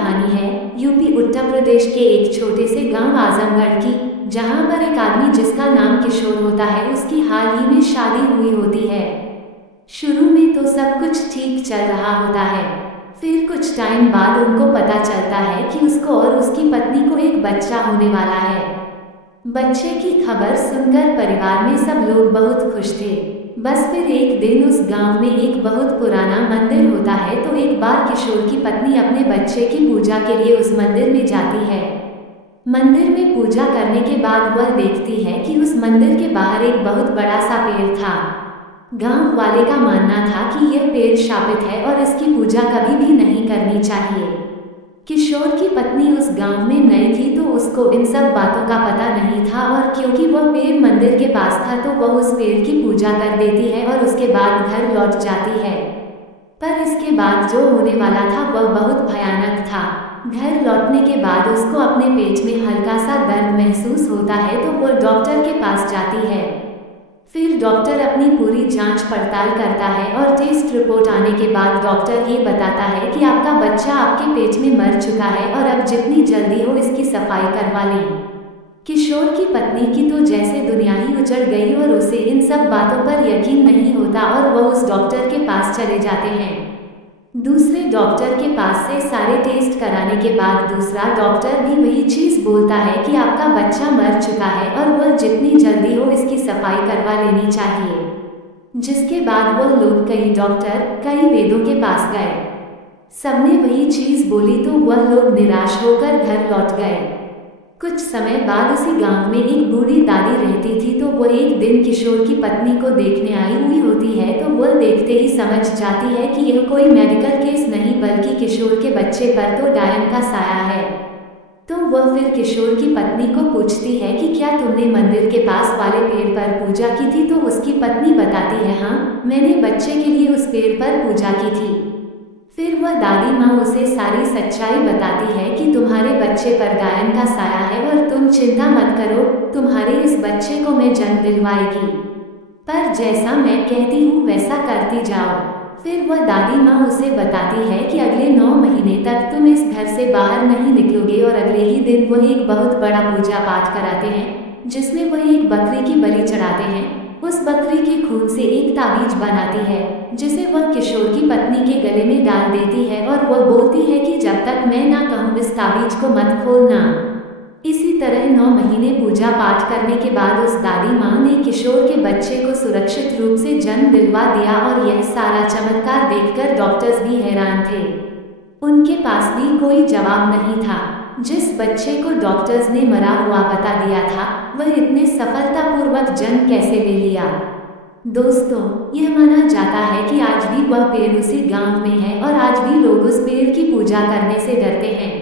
कहानी है यूपी उत्तर प्रदेश के एक छोटे से गांव आजमगढ़ की, जहां पर एक आदमी जिसका नाम किशोर होता है उसकी हाल ही में शादी हुई होती है। शुरू में तो सब कुछ ठीक चल रहा होता है, फिर कुछ टाइम बाद उनको पता चलता है कि उसको और उसकी पत्नी को एक बच्चा होने वाला है। बच्चे की खबर सुनकर परिवार में सब लोग बहुत खुश थे। बस फिर एक दिन उस गांव में एक बहुत पुराना मंदिर होता है, तो एक बार किशोर की पत्नी अपने बच्चे की पूजा के लिए उस मंदिर में जाती है। मंदिर में पूजा करने के बाद वह देखती है कि उस मंदिर के बाहर एक बहुत बड़ा सा पेड़ था। गांव वाले का मानना था कि यह पेड़ शापित है और इसकी पूजा कभी भी नहीं करनी चाहिए। किशोर की पत्नी उस गांव में नई थी, तो उसको इन सब बातों का पता नहीं था, और क्योंकि वह पेड़ मंदिर के पास था तो वह उस पेड़ की पूजा कर देती है और उसके बाद घर लौट जाती है। पर इसके बाद जो होने वाला था वह बहुत भयानक था। घर लौटने के बाद उसको अपने पेट में हल्का सा दर्द महसूस होता है, तो वह डॉक्टर के पास जाती है। फिर डॉक्टर अपनी पूरी जांच पड़ताल करता है और टेस्ट रिपोर्ट आने के बाद डॉक्टर ये बताता है कि आपका बच्चा आपके पेट में मर चुका है और अब जितनी जल्दी हो इसकी सफाई करवा लें। किशोर की पत्नी की तो जैसे दुनिया ही उजड़ गई और उसे इन सब बातों पर यकीन नहीं होता और वह उस डॉक्टर के पास चले जाते हैं। दूसरे डॉक्टर के पास से सारे टेस्ट कराने के बाद दूसरा डॉक्टर भी वही चीज बोलता है कि आपका बच्चा मर चुका है और वह जितनी जल्दी हो इसकी सफाई करवा लेनी चाहिए। जिसके बाद वह लोग कई डॉक्टर कई वेदों के पास गए, सबने वही चीज बोली, तो वह लोग निराश होकर घर लौट गए। कुछ समय बाद उसी गांव में एक बूढ़ी दादी रहती थी, तो वह एक दिन किशोर की पत्नी को देखने आई हुई होती है, तो वह देखते ही समझ जाती है कि यह कोई मेडिकल केस नहीं बल्कि किशोर के बच्चे पर तो डायन का साया है। तो वह फिर किशोर की पत्नी को पूछती है कि क्या तुमने मंदिर के पास वाले पेड़ पर पूजा की थी, तो उसकी पत्नी बताती है हाँ, मैंने बच्चे के लिए उस पेड़ पर पूजा की थी। फिर वह दादी माँ उसे सारी सच्चाई बताती है कि तुम्हारे बच्चे पर डायन का साया है और तुम चिंता मत करो, तुम्हारे इस बच्चे को मैं जन्म दिलवाएगी, पर जैसा मैं कहती हूँ वैसा करती जाओ। फिर वह दादी माँ उसे बताती है कि अगले 9 महीने तक तुम इस घर से बाहर नहीं निकलोगे, और अगले ही दिन वह एक बहुत बड़ा पूजा पाठ कराते हैं जिसमें वह एक बकरी की बलि चढ़ाते हैं। उस बकरी के खून से एक ताबीज बनाती है जिसे वह किशोर की पत्नी के गले में डाल देती है, और वह बोलती है कि जब तक मैं ना कहूँ इस ताबीज को मत खोलना। इसी तरह 9 महीने पूजा पाठ करने के बाद उस दादी माँ ने किशोर के बच्चे को सुरक्षित रूप से जन्म दिलवा दिया, और यह सारा चमत्कार देखकर डॉक्टर्स भी हैरान थे। उनके पास भी कोई जवाब नहीं था। जिस बच्चे को डॉक्टर्स ने मरा हुआ बता दिया था, वह इतने सफलतापूर्वक जन्म कैसे ले लिया। दोस्तों, यह माना जाता है कि आज भी वह पेड़ उसी गांव में है और आज भी लोग उस पेड़ की पूजा करने से डरते हैं।